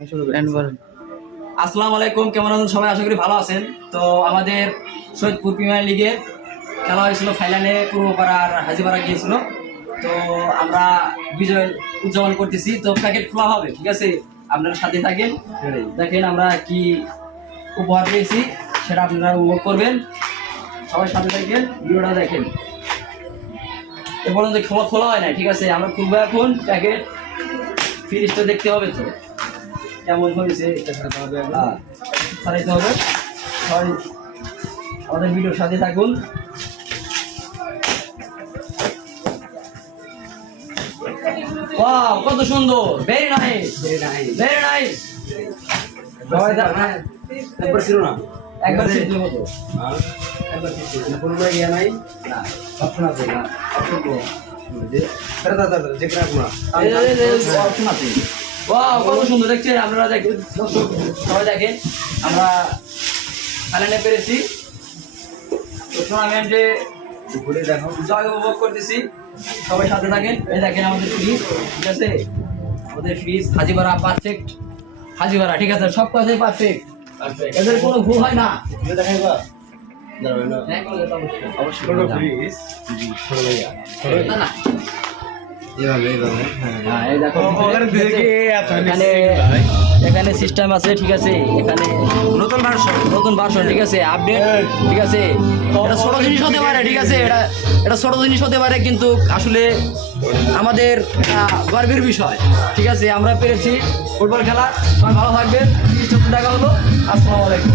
আসসালামু আলাইকুম, কেমন আছেন সবাই? আশা করি ভালো আছেন। তো আমাদের সৈয়দপুর প্রিমিয়ার লিগে খেলা হয়েছিল, ফাইনালে পূর্বপাড়া আর হাজিপাড়া গিয়েছিল। তো আমরা বিজয় উদযাপন করতেছি। তো প্যাকেট খোলা হবে, ঠিক আছে? আপনারা সাথে থাকেন, দেখেন আমরা কি উপহার পেয়েছি সেটা আপনারা উপভোগ করবেন। সবাই সাথে থাকেন, ভিডিওটা দেখেন। এ পর্যন্ত খোলা হয় না, ঠিক আছে? আমরা খুলবো এখন প্যাকেট। ফ্রিজটা দেখতে হবে তো কেমন হয়েছে, ছাড়াইতে হবে। সবাই আমাদের ভিডিওর সাথে থাকুন। ওয়াও, কত সুন্দর! Very nice, very nice. সবাই একবার ছিল না, একবার ছিল মতো, একবার ছিল কোনো ইয়া নাই, না অপশন আছে, না অপশন তো অপশন আছে। ওয়াও, কত সুন্দর দেখছেন আপনারা, দেখেন দর্শক সবাই দেখেন। আমরা ফাইনালে পেরেছি, টুর্নামেন্টে জয় উপভোগ করতেছি। সবাই সাথে থাকেন। এই দেখেন আমাদের ফ্রিজ, ঠিক আছে? আমাদের ফ্রিজ হাজিপাড়া পারফেক্ট, হাজিপাড়া, ঠিক আছে? সব কাজে পারফেক্ট, এদের কোনো ভুল হয় না। না এখানে সিস্টেম আছে, ঠিক আছে? এখানে নতুন ভার্সন, ঠিক আছে? আপডেট, ঠিক আছে? এটা ছোট জিনিস হতে পারে, ঠিক আছে? এটা ছোট জিনিস হতে পারে, কিন্তু আসলে আমাদের গর্বের বিষয়, ঠিক আছে? আমরা পেরেছি ফুটবল খেলা। ভালো থাকবেন। দেখা হলো। আসসালামু আলাইকুম।